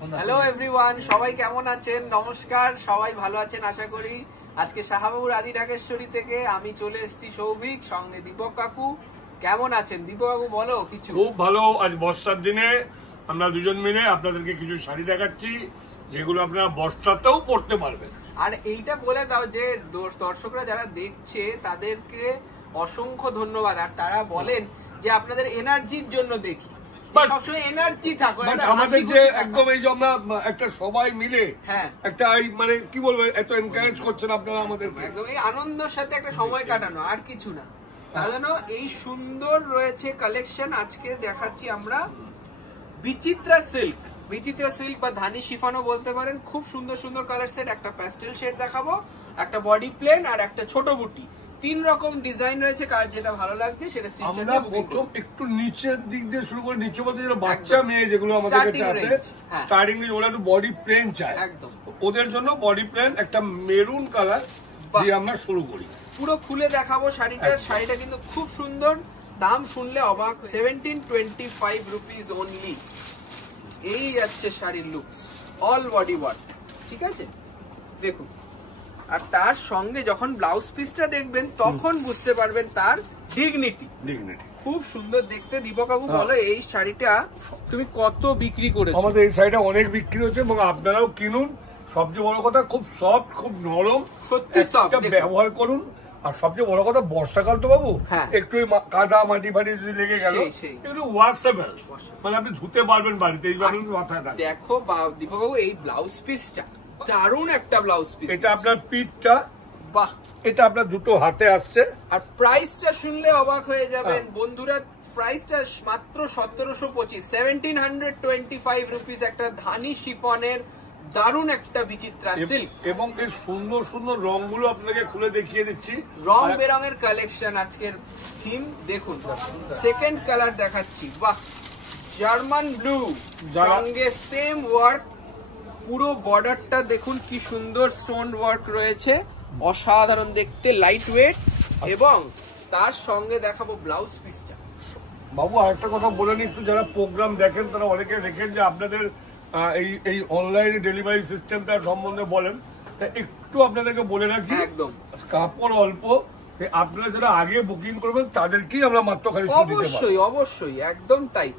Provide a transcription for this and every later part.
Hello everyone, সবাই কেমন আছেন? নমস্কার, সবাই ভালো আছেন আশা করি। আজকে শাহবাবুর আদি ঢাকেশ্বরী থেকে আমি চলে এসেছি সৌভিক, সঙ্গে দীপক কাকু। কেমন আছেন দীপক কাকু, বলো কিছু। খুব ভালো। আজ বর্ষার দিনে আমরা দুজন মিলে আপনাদেরকে কিছু শাড়ি দেখাচ্ছি যেগুলো আপনারা বর্ষাতেও পরতে পারবেন। আর এইটা বলে দাও যে দর্শকরা যারা দেখছে তাদেরকে অসংখ্য ধন্যবাদ। আর তারা বলেন যে আপনাদের এনার্জির জন্য দেখি, সবসময় এনার্জি থাকো। আমাদের যে একদম এই যে আমরা একটা সবাই মিলে একটা মানে কি বলবো, এত এনকারেজ করছেন আপনারা আমাদের, একদম এই আনন্দের সাথে একটা সময় কাটানো, আর কিছু না। তার জন্য এই সুন্দর রয়েছে কালেকশন আজকে দেখাচ্ছি আমরা। বিচিত্রা সিল্ক, বিচিত্রা সিল্ক বা ধানি শিফনও বলতে পারেন। খুব সুন্দর সুন্দর কালার সেট, একটা প্যাস্টেল শেড দেখাবো, একটা বডি প্লেন আর একটা ছোট বুটি। তিন রকম ডিজাইন রয়েছে, কার যেটা ভালো লাগছে সেটা আমরা প্রথম একটু নিচের দিক দিয়ে শুরু করে। নিচে বলতে যেটা বাচ্চা মেয়ে যেগুলো আমাদের কাছে আছে স্টার্টিং এ, ওরা একটু বডি প্লেন চায়, একদম ওদের জন্য বডি প্লেন একটা মেরুন কালার দিয়ে আমরা শুরু করি। পুরো খুলে দেখাবো শাড়িটা। শাড়িটা কিন্তু খুব সুন্দর, দাম শুনলে অবাক। 1725 রুপিস অনলি। এই যাচ্ছে শাড়ির লুকস, অল বডি ওয়ার্ক, ঠিক আছে দেখুন। আর তার সঙ্গে যখন ব্লাউজ পিসটা দেখবেন তখন বুঝতে পারবেন তার ডিগনিটি। খুব সুন্দর দেখতে। দীপক বাবু বলো, এই শাড়িটা তুমি কত বিক্রি করেছো? আমাদের এই শাড়িটা অনেক বিক্রি হচ্ছে এবং আপনারাও কিনুন। সবচেয়ে বড় কথা, খুব সফট, খুব নরম, সত্যি সফট, ব্যবহার করুন। আর সবচেয়ে বড় কথা, বর্ষাকাল তো বাবু, একটু কাদা মাটি ফাটি যদি লেগে গেল এগুলো ওয়াশেবল, মানে আপনি ধুতে পারবেন বাড়িতে। এইভাবে মাথায় রাখবেন। দেখো দীপক বাবু, এই ব্লাউজ পিসটা দারুণ একটা ব্লাউজ পিস। এটা আপনার পিঠটা, বাহ, এটা আপনার দুটো হাতে আসছে। আর প্রাইসটা শুনলে অবাক হয়ে যাবেন বন্ধুরা। প্রাইসটা মাত্র 1725, 1725 রুপিস। একটা ধানি শিফনের দারুণ একটা বিচিত্রা সিল্ক, এবং এই সুন্দর সুন্দর রংগুলো আপনাকে খুলে দেখিয়ে দিচ্ছি। রং বেরঙের কালেকশন আজকের থিম দেখুন। সেকেন্ড কালার দেখাচ্ছি, বাহ, জার্মান ব্লু, সঙ্গে সেম ওয়ার্ক। পুরো বর্ডারটা দেখুন কি সুন্দর স্টোন ওয়ার্ক রয়েছে, অসাধারণ দেখতে, লাইট ওয়েট। এবং তার সঙ্গে দেখাবো ব্লাউজ পিসটা। বাবু আরেকটা কথা বলে নি, একটু যারা প্রোগ্রাম দেখেন তারা অনেকে দেখেন যে আপনাদের এই অনলাইনে ডেলিভারি সিস্টেমটা সম্বন্ধে বলেন, তা একটু আপনাদেরকে বলে রাখি, একদম কাপড় অল্প। আপনারা যারা আগে বুকিং করবেন তাদেরকেই আমরা মাত্র খালি অবশ্যই অবশ্যই একদম তাই।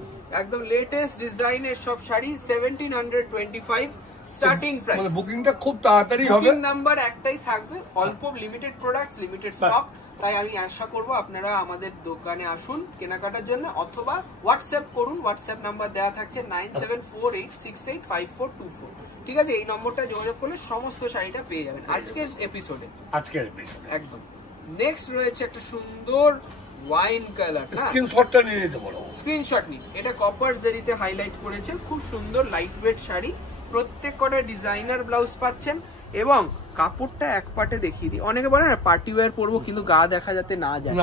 একদম লেটেস্ট ডিজাইনের সব শাড়ি 1725 স্টার্টিং প্রাইস। মানে বুকিংটা খুব তাড়াতাড়ি হবে। বুকিং নাম্বার একটাই থাকবে, অল্প, লিমিটেড প্রোডাক্টস, লিমিটেড স্টক। তাই আমি আশা করব আপনারা আমাদের দোকানে আসুন কেনাকাটার জন্য, অথবা হোয়াটসঅ্যাপ করুন। হোয়াটসঅ্যাপ নাম্বার দেওয়া থাকছে 9748685424। ঠিক আছে, এই নম্বরটা যোগাযোগ করলে সমস্ত শাড়িটা পেয়ে যাবেন আজকের এপিসোডে। একদম। নেক্সট রয়েছে একটা সুন্দর ওয়াইন কালার, স্ক্রিনশটটা নিয়ে নিতে পারো। স্ক্রিনশট নিন। এটা কপার জেরিতে হাইলাইট করেছে, খুব সুন্দর লাইট ওয়েট শাড়ি। প্রত্যেক কটা ডিজাইনার ব্লাউজ পাচ্ছেন এবং কাপড়টা এক পাটে দেখিয়ে দিই। অনেকে বলে না পার্টি ওয়্যার পরবো কিন্তু গা দেখা যাতে না যায়,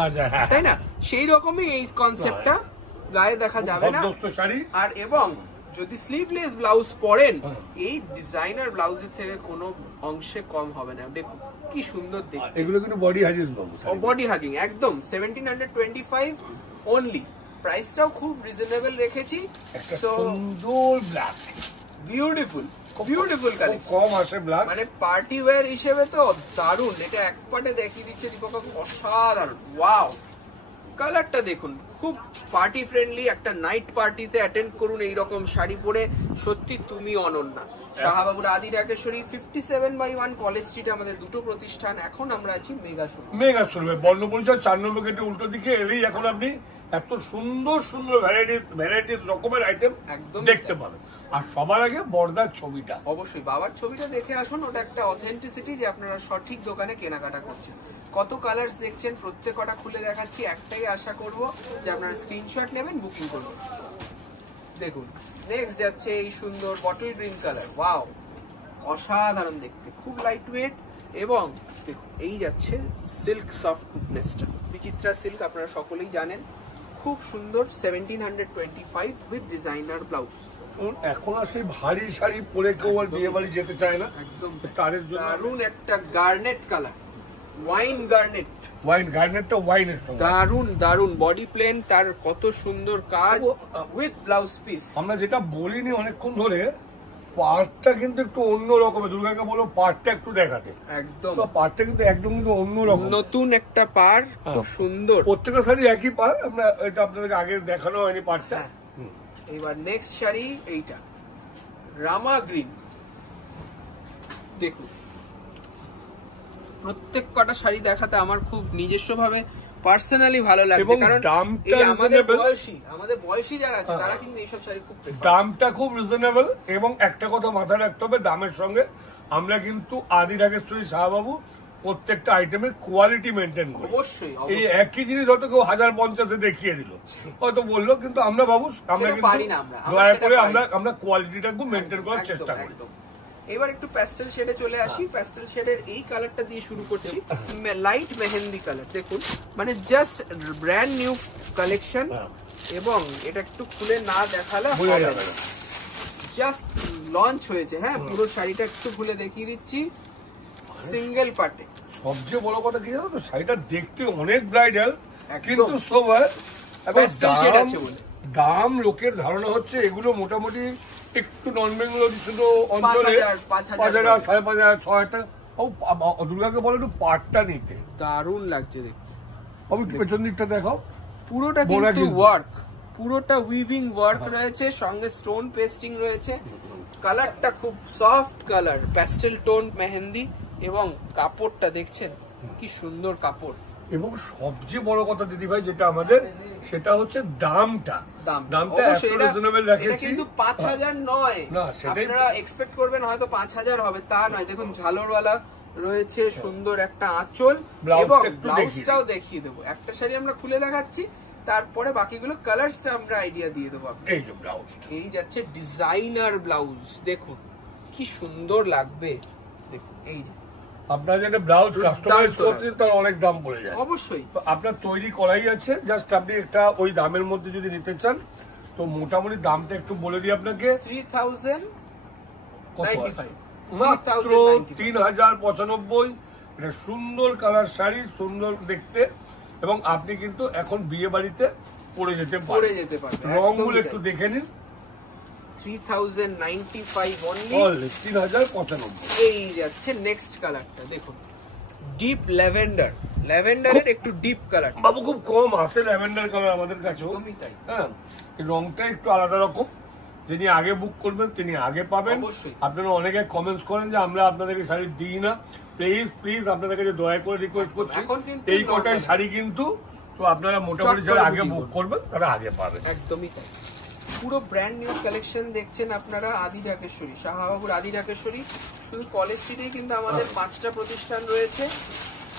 তাই না? সেই রকমই এই কনসেপ্টটা, গায়ে দেখা যাবে না। আর এবং যদি স্লিভলেস ব্লাউজ পরেন, এই ডিজাইনার ব্লাউজের থেকে কোনো অংশে কম হবে না। দেখুন কি সুন্দর দেখতে। এগুলো কিন্তু বডি হাগিং বাবু, বডি হাগিং একদম। 1725 অনলি। প্রাইসটাও খুব রিজনেবল রেখেছি। সুন্দর ব্ল্যাক, বিউটিফুল বিউটিফুল কালেকশন, কম আসে ব্ল্যাক, মানে পার্টি ওয়্যার হিসেবে তো দারুণ। এটা এক পাটে দেখিয়ে দিচ্ছে দীপক, অসাধারণ। ওয়াও, কালারটা দেখুন, খুব পার্টি ফ্রেন্ডলি। একটা নাইট পার্টিতে অ্যাটেন্ড করুন এইরকম শাড়ি পরে, সত্যি তুমি অনন্যা। শাহবাবুর আদি ঢাকেশ্বরী 57/1 কলেজ স্ট্রিটে আমাদের দুটো প্রতিষ্ঠান। এখন আমরা আছি মেগা শোরুমে, বর্ণপরিচয় 4 নম্বর গেটের উল্টো দিকে এলেই এখন আপনি এত সুন্দর সুন্দর ভ্যারাইটিস রকমের আইটেম একদম দেখতে পাবেন। আর সবার আগে বর্দার ছবিটা, অবশ্যই বাবার ছবিটা দেখে আসুন। ওটা একটা অথেন্টিসিটি যে আপনারা সঠিক দোকানে কেনাকাটা করছেন। কত কালার্স দেখছেন, প্রত্যেকটা খুলে দেখাচ্ছি। একটাই আশা করব যে আপনারা স্ক্রিনশট নেবেন, বুকিং করবেন। দেখুন নেক্সট যাচ্ছে এই সুন্দর বটল গ্রিন কালার। ওয়াও, অসাধারণ দেখতে, খুব লাইট ওয়েট। এবং দেখুন এই যাচ্ছে সিল্ক সফটনেসটা, বিচিত্রা সিল্ক, আপনারা সকলেই জানেন। খুব সুন্দর, 1725 উইথ ডিজাইনার ব্লাউজ। এখন আর সেই ভারী শাড়ি পরে কেউ আর বিয়ে বাড়ি যেতে চায় না, একদম তাদের জন্য দারুণ একটা গার্নেট কালার, ওয়াইন গার্নেট। গার্নেটটা ওয়াইনের সঙ্গে দারুণ দারুণ বডি প্লেন, তার কত সুন্দর কাজ উইথ ব্লাউজ পিস। আমরা যেটা বলিনি অনেকক্ষণ ধরে, পার্টটা কিন্তু একটু অন্য রকমের, দুর্গাকে বলো পার্টটা একটু দেখাতে। একদম পার্টটা কিন্তু একদম কিন্তু অন্য রকম, নতুন একটা পার, খুব সুন্দর। প্রত্যেকটা শাড়ি একই পার, আমরা এটা আপনাদেরকে আগে দেখানো হয়নি পার্টটা। এবার নেক্সট শাড়ি এইটা রামা গ্রিন, দেখুন প্রত্যেক কটা শাড়ি দেখাতে আমার খুব নিজস্ব ভাবে পার্সোনালি ভালো লাগে, কারণ আমাদের বয়সী যারা আছে তারা কিন্তু এইসব শাড়ি খুব দামটা খুব রিজনেবল। এবং একটা কথা মাথায় রাখতে হবে, দামের সঙ্গে আমরা কিন্তু আদি ঢাকেশ্বরী শাহবাবু প্রত্যেকটা আইটেমের কোয়ালিটি মেনটেন করি। অবশ্যই এই একই জিনিস হয়তো কেউ 1050-এ দেখিয়ে দিল, হয়তো বললো, কিন্তু আমরা বাবু আমরা কিন্তু দয়া করে আমরা কোয়ালিটিটা খুব মেনটেন করার চেষ্টা করি। এবার একটু প্যাস্টেল শেডে চলে আসি। প্যাস্টেল শেডের এই কালারটা দিয়ে শুরু করছি, লাইট মেহেন্দি কালার। দেখুন মানে জাস্ট ব্র্যান্ড নিউ কালেকশন, এবং এটা একটু খুলে না দেখালে হবে না, জাস্ট লঞ্চ হয়েছে। হ্যাঁ, পুরো শাড়িটা একটু খুলে দেখিয়ে দিচ্ছি, সিঙ্গেল পার্টে। সবচেয়ে বড় কথা কি জানো তো, শাড়িটা দেখতে অনেক ব্রাইডাল, কিন্তু সোভার এবং দাম লোকের ধারণা হচ্ছে এগুলো মোটামুটি একটু নন বেঙ্গল শুধু অঞ্চলে 5,000, 5,500, 6,000 টাকা। দুর্গাকে বলে একটু পাটটা নিতে দারুণ লাগছে দেখতে। একটু পেছন দিকটা দেখাও, পুরোটা কিন্তু ওয়ার্ক, পুরোটা উইভিং ওয়ার্ক রয়েছে, সঙ্গে স্টোন পেস্টিং রয়েছে। কালারটা খুব soft colour, pastel tone mehendi, এবং কাপড়টা দেখছেন কি সুন্দর কাপড়। এবং সবচেয়ে বড় কথা দিদি ভাই যেটা আমাদের, সেটা হচ্ছে দামটা রিজনেবল রেখেছি, কিন্তু 5,000 নয়। আপনারা এক্সপেক্ট করবেন হয়তো 5,000 হবে, তা নয়। দেখুন ঝালরওয়ালা রয়েছে, সুন্দর একটা আঁচল, এবং ব্লাউজটাও দেখিয়ে দেবো। একটা শাড়ি আমরা খুলে দেখাচ্ছি, তারপরে বাকিগুলো কালারসটা আমরা আইডিয়া দিয়ে দেবো। এই যে ব্লাউজ, এই যাচ্ছে ডিজাইনার ব্লাউজ, দেখুন কি সুন্দর লাগবে। দেখুন এই যে আপনার যেটা ব্লাউজ কাস্টমাইজ করতে তার অনেক দাম পড়ে যায়, অবশ্যই। আপনার তৈরি করাই আছে, জাস্ট আপনি একটা ওই দামের মধ্যে যদি নিতে চান, তো মোটামুটি দামটা একটু বলে দিই আপনাকে, 3,095। এটা সুন্দর কালার শাড়ি, সুন্দর দেখতে, এবং আপনি কিন্তু এখন বিয়ে বাড়িতে পরে যেতে পারেন। রঙগুলো একটু দেখে নিন, 3,095 অনলি, 3,095। এই যাচ্ছে নেক্সট কালারটা, দেখুন ডিপ ল্যাভেন্ডার, ল্যাভেন্ডারের একটু ডিপ কালার। বাবু খুব কম আসে ল্যাভেন্ডার কালার আমাদের কাছেও, হ্যাঁ, রংটা একটু আলাদা রকম। যিনি আগে বুক করবেন তিনি আগে পাবেন। আপনারা অনেকে কমেন্টস করেন যে আমরা আপনাদেরকে শাড়ি দিই না, প্লিজ প্লিজ আপনাদের কাছে দয়া করে রিকোয়েস্ট করছি, এই কটাই শাড়ি কিন্তু তো আপনারা মোটামুটি যারা আগে বুক করবেন তারা আগে পাবেন। একদমই তাই। পুরো ব্র্যান্ড নিউ কালেকশন দেখছেন আপনারা আদি ঢাকেশ্বরী, শাহবাবুর আদি ঢাকেশ্বরী। শুধু কলেজ স্ট্রিটেই কিন্তু আমাদের 5টা প্রতিষ্ঠান রয়েছে,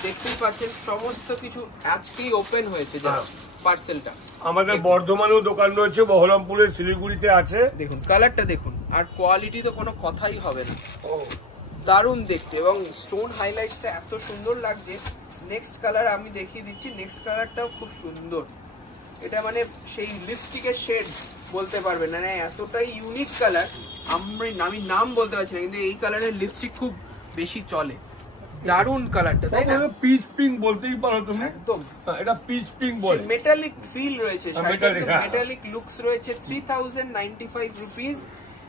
দেখতেই পাচ্ছেন। সমস্ত কিছু আজকেই ওপেন হয়েছে, জাস্ট পার্সেলটা। আমাদের বর্ধমানেও দোকান রয়েছে, বহরমপুরে, শিলিগুড়িতে আছে। দেখুন কালারটা দেখুন, আর কোয়ালিটি তো কোনো কথাই হবে না, দারুণ দেখতে, এবং স্টোন হাইলাইটসটা এত সুন্দর লাগছে। নেক্সট কালার আমি দেখিয়ে দিচ্ছি, নেক্সট কালারটাও খুব সুন্দর। এটা মানে সেই লিপস্টিকের শেড বলতে পারবেন না, এতটাই ইউনিক কালার। আমি নাম বলতে পারছি না, কিন্তু এই কালারের লিপস্টিক খুব বেশি চলে। দারুন কালারটা, তাই না? পিচ পিঙ্ক বলতেই পারো তুমি, একদম এটা পিচ পিঙ্ক বলে। মেটালিক ফিল রয়েছে, মেটালিক লুকস রয়েছে। 3,095 রুপিস।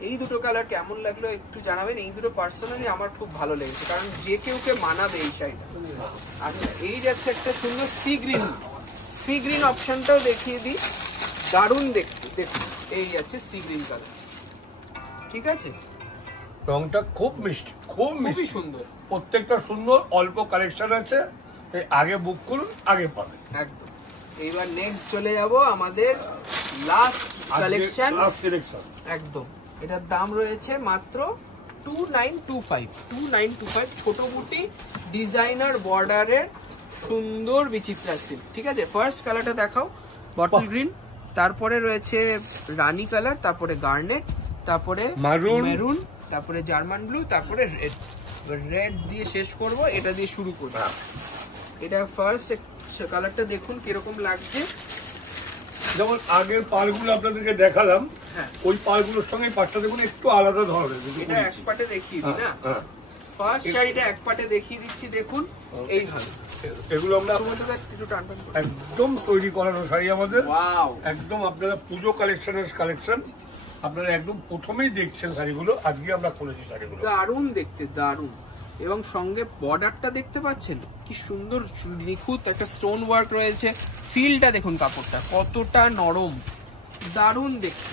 এই দুটো কালার কেমন লাগলো একটু জানাবেন। এই দুটো পার্সোনালি আমার খুব ভালো লেগেছে, কারণ যে কেউকে মানাবে এই শাড়িটা। আচ্ছা, এই যাচ্ছে একটা সুন্দর সি গ্রিন, সি গ্রিন অপশনটাও দেখিয়ে দিই, দারুণ দেখতে। দেখুন এই যাচ্ছে সি গ্রিন কালার, ঠিক আছে? রংটা খুব মিষ্টি, খুবই সুন্দর, প্রত্যেকটা সুন্দর। অল্প কালেকশন আছে, আগে বুক করুন, আগে পাবেন। একদম। এইবার নেক্সট চলে যাব আমাদের লাস্ট কালেকশন, একদম। এটার দাম রয়েছে মাত্র 2,925। ছোট বুটি ডিজাইনার বর্ডারের সুন্দর বিচিত্রা সিল্ক, ঠিক আছে? ফার্স্ট কালারটা দেখাও, বটল গ্রিন, তারপরে রয়েছে রানী কালার, তারপরে গার্নেট, তারপরে মেরুন, তারপরে জার্মান ব্লু, তারপরে রেড দিয়ে শেষ করব। এটা দিয়ে শুরু করব। এটা ফার্স্ট কালারটা দেখুন কিরকম লাগছে। যেমন আগের পালগুলো আপনাদেরকে দেখালাম, ওই পালগুলোর সঙ্গে পাটটা দেখুন একটু আলাদা ধরনের। এটা এক পাটে দেখিয়ে দিই না, ফার্স্ট শাড়িটা এক পাটে দেখিয়ে দিচ্ছি, দেখুন এইভাবে। এগুলো আমরা একদম তৈরি করানো শাড়ি আমাদের, একদম আপনারা পুজো কালেকশনের কালেকশন। আপনারা একদম প্রথমেই দেখছেন শাড়িগুলো, আজকে আমরা খুলেছি শাড়িগুলো। দারুণ দেখতে, দারুণ। এবং সঙ্গে বর্ডারটা দেখতে পাচ্ছেন কি সুন্দর নিখুঁত একটা স্টোন ওয়ার্ক রয়েছে। ফিলটা দেখুন, কাপড়টা কতটা নরম, দারুণ দেখতে।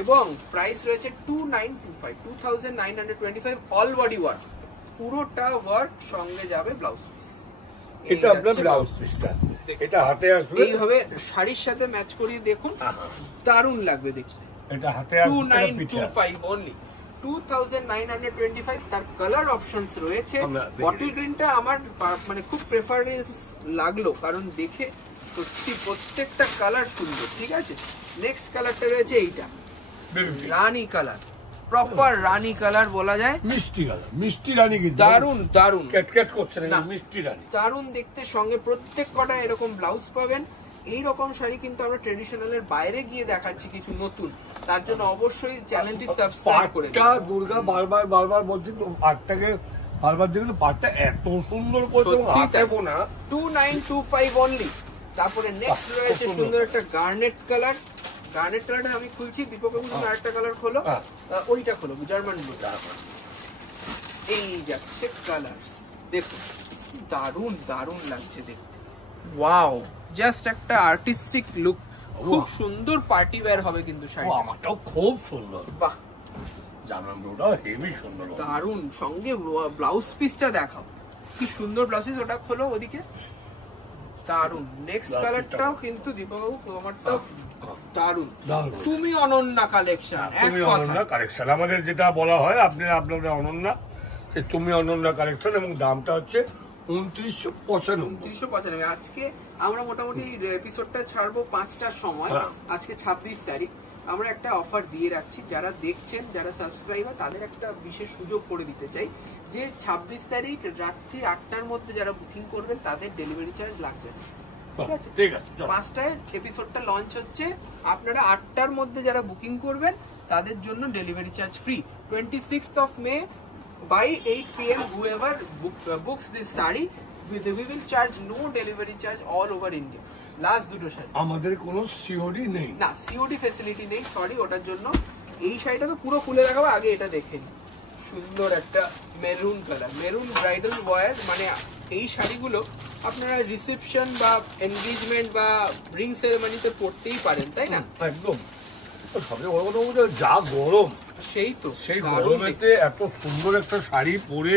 এবং প্রাইস রয়েছে 2925 অল বডি ওয়ার্ক, পুরোটা ওয়ার্ক, সঙ্গে যাবে ব্লাউজ পিস। এটা আপনার ব্লাউজ পিসটা, এটা হাতে আসবে এইভাবে শাড়ির সাথে ম্যাচ করিয়ে দেখুন, দারুণ লাগবে দেখতে। এটা হাতে আসবে 2925 অনলি, 2925। তার কালার অপশনস রয়েছে। বটল গ্রিনটা আমার মানে খুব প্রেফারেন্স লাগলো, কারণ দেখে সত্যি প্রত্যেকটা কালার সুন্দর। ঠিক আছে, নেক্সট কালারটা রয়েছে এইটা, রানী কালার, প্রপার রানী কালার বলা যায়, মিষ্টি কালার, মিষ্টি রানী। কি দারুণ দারুণ, ক্যাটক্যাট করছে না, মিষ্টি রানী, দারুণ দেখতে। সঙ্গে প্রত্যেক কটা এরকম ব্লাউজ পাবেন। এই রকম শাড়ি কিন্তু আমরা ট্রেডিশনালের বাইরে গিয়ে দেখাচ্ছি কিছু নতুন, তার জন্য অবশ্যই চ্যানেলটি সাবস্ক্রাইব করে দিন। পাটটা দুর্গা বারবার বলছি, পাটটাকে বারবার দেখুন, পাটটা এত সুন্দর করেছে, হাতে বোনা। 2925 অনলি। তারপরে নেক্সট রয়েছে সুন্দর একটা গার্নেট কালার। গার্নেট কালারটা আমি খুলছি, দীপক আরেকটা কালার খোলো, ওইটা খোলো, জার্মান ব্লু। এই যাচ্ছে কালার, দেখুন দারুণ দারুণ লাগছে দেখতে। ওয়াও, জাস্ট একটা আর্টিস্টিক লুক, খুব সুন্দর পার্টি ওয়্যার হবে কিন্তু শাড়ি। আমারটাও খুব সুন্দর, বাহ, জার্মান ব্লুটা হেভি সুন্দর, দারুণ। সঙ্গে ব্লাউজ পিসটা দেখাও, কি সুন্দর ব্লাউজ পিস, ওটা খোলো ওদিকে, দারুণ। নেক্সট কালারটাও কিন্তু দীপকবাবু তোমারটাও দারুণ। তুমি অনন্যা কালেকশন, তুমি অনন্যা কালেকশন আমাদের যেটা বলা হয়, আপনি আপনাদের অনন্যা, তুমি অনন্যা কালেকশন, এবং দামটা হচ্ছে 2995। আজকে আমরা মোটামুটি এপিসোডটা ছাড়বো 5টার সময়, আজকে 26 তারিখ। আমরা একটা অফার দিয়ে রাখছি, যারা দেখছেন, যারা সাবস্ক্রাইবার, তাদের একটা বিশেষ সুযোগ করে দিতে চাই, যে 26 তারিখ রাত্রি 8টার মধ্যে যারা বুকিং করবেন তাদের ডেলিভারি চার্জ লাগবে না। ঠিক আছে, 5টায় এপিসোডটা লঞ্চ হচ্ছে, আপনারা 8টার মধ্যে যারা বুকিং করবেন তাদের জন্য delivery charge free. 26th of May by 8 PM whoever books this saree, we will charge no delivery charge all over India. Last দুটো শাড়ি আমাদের কোনো সিওডি নেই, না সিওডি ফ্যাসিলিটি নেই, সরি ওটার জন্য। এই শাড়িটা তো পুরো খুলে রাখাবো, আগে এটা দেখেন, সুন্দর একটা maroon colour, maroon bridal wear. মানে এই শাড়িগুলো আপনারা রিসেপশন বা এনগেজমেন্ট বা রিং সেরেমনিতে পরতেই পারেন, তাই না? একদম। সবচেয়ে বড় কথা বলতে, যা গরম, সেই গরমেতে এত সুন্দর একটা শাড়ি পরে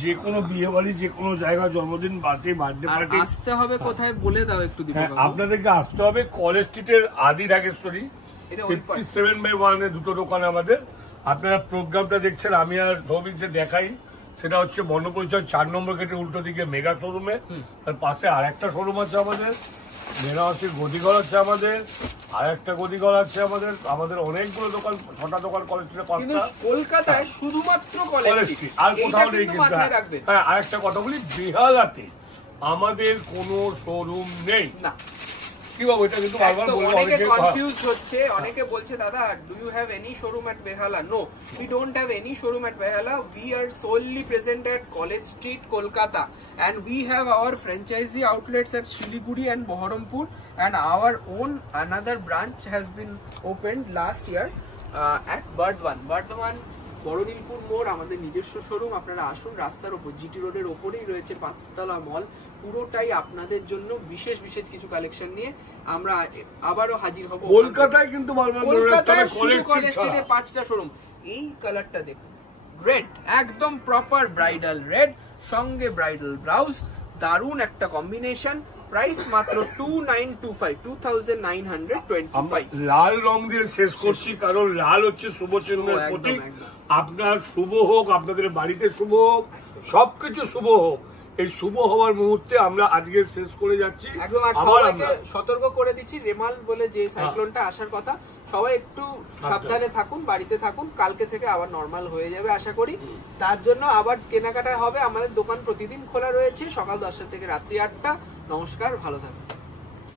যে কোনো বিয়ে বাড়ি, যে কোনো জায়গা, জন্মদিন, বার্থডে পার্টি আসতে হবে কোথায় বলে দাও একটু। আপনাদেরকে আসতে হবে কলেজ স্ট্রিটের আদি ঢাকেশ্বরী 57/1 দুটো দোকান আমাদের। আপনারা প্রোগ্রামটা দেখছেন, আমি আর সৌভিক যে দেখাই, সেটা হচ্ছে বর্ণপরিচয় 4 নম্বর গেটের উল্টো দিকে মেগা শোরুমে। তার পাশে আরেকটা শোরুম আছে আমাদের, বেনারসির গদিঘর আছে আমাদের, আরেকটা গদিঘর আছে আমাদের। আমাদের অনেকগুলো দোকান, 6টা দোকান কলেজ স্ট্রিটে, 5টা কলকাতায় শুধুমাত্র কলেজ স্ট্রিট, আর কোথাও নেই। কিন্তু হ্যাঁ, আরেকটা কথা বলি, বেহালাতে আমাদের কোনো শোরুম নেই না। কি বাবু, এটা কিন্তু বারবার বলবো, অনেকে কনফিউজ হচ্ছে, অনেকে বলছে দাদা do you have any showroom at Behala? No, we don't have any showroom at Behala. We are solely present at College Street, Kolkata, and we have our franchisee outlets at Shiliguri and Baharampur, and our own another branch has been opened last year at Bardwan Baranilpur মোড়, আমাদের নিজস্ব showroom. আপনারা আসুন, রাস্তার উপর GT রোডের ওপরেই রয়েছে 5তলা মল। পুরোটাই আপনাদের জন্য বিশেষ বিশেষ কিছু কালেকশন নিয়ে আমরা আবারও হাজির হব কলকাতায়। কিন্তু কলকাতায় শুধু কলেজ স্ট্রিটে 5টা শোরুম। এই কালারটা দেখুন, রেড, একদম প্রপার ব্রাইডাল রেড, সঙ্গে ব্রাইডাল ব্লাউজ, দারুণ একটা কম্বিনেশন। প্রাইস মাত্র 2925। লাল রং দিয়ে শেষ করছি, কারণ লাল হচ্ছে শুভ চিহ্নের প্রতীক। আপনার শুভ হোক, আপনাদের বাড়িতে শুভ হোক, সবকিছু শুভ হোক। এই শুভ হওয়ার মুহূর্তে আমরা আজকে শেষ করে যাচ্ছি। একদম। আর সবাইকে সতর্ক করে দিচ্ছি, রেমাল বলে যে সাইক্লোনটা আসার কথা, সবাই একটু সাবধানে থাকুন, বাড়িতে থাকুন। কালকে থেকে আবার নরমাল হয়ে যাবে আশা করি। তার জন্য আবার কেনাকাটা হবে। আমাদের দোকান প্রতিদিন খোলা রয়েছে, সকাল 10টা থেকে রাত্রি 8টা। নমস্কার, ভালো থাকুন।